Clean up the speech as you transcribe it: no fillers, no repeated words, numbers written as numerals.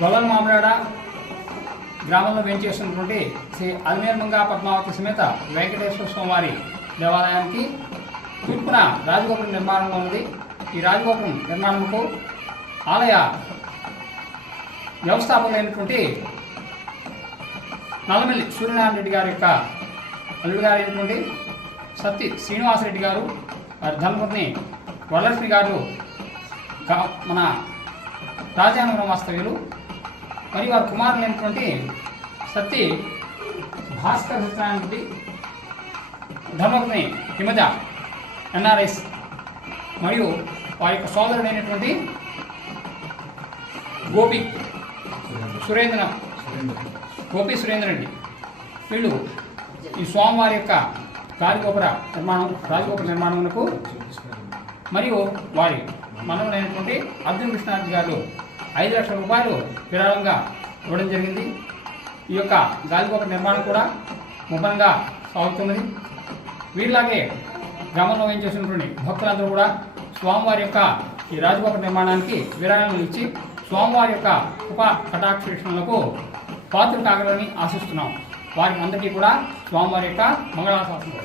గొల్లల మామిడాడ గ్రామంలో వేంచేసినటువంటి శ్రీ అల్మేర్మంగా పద్మావతి సమేత వెంకటేశ్వర స్వామివారి దేవాలయానికి తూర్పున రాజగోపురం నిర్మాణంలో ఉన్నది. ఈ రాజగోపురం నిర్మాణంకు ఆలయ వ్యవస్థాపకులైనటువంటి నల్లమల్లి సూర్యనారాయణ రెడ్డి గారి యొక్క అల్లుడు గారు అయినటువంటి సత్తి శ్రీనివాసరెడ్డి గారు, వారి ధర్మపత్ని వరలక్ష్మి గారు మన రాజానగరం వాస్తవ్యులు, మరియు వారి కుమారులైనటువంటి సత్తి భాస్కర్ సత్యనారాయణ రెడ్డి, ధర్మపత్ని హిమజ ఎన్ఆర్ఎస్, మరియు వారి యొక్క సోదరుడైనటువంటి గోపి సురేంద్ర రెడ్డి. వీళ్ళు ఈ స్వామివారి యొక్క రాజగోపుర నిర్మాణమునకు మరియు వారి మనవలైనటువంటి అర్జున్ కృష్ణారెడ్డి గారు 5 లక్షల రూపాయలు విరాళంగా ఇవ్వడం జరిగింది. ఈ యొక్క గాలిగోపుర నిర్మాణం కూడా ముమ్మరంగా సాగుతున్నది. వీరిలాగే గ్రామంలో ఏం చేసినటువంటి భక్తులందరూ కూడా స్వామివారి యొక్క ఈ రాజగోపుర నిర్మాణానికి విరాళాలు ఇచ్చి స్వామివారి యొక్క ఉప కటాక్షలకు పాత్రలు కాగలని ఆశిస్తున్నాం. వారికి అందరికీ కూడా స్వామివారి యొక్క మంగళాశాసనం.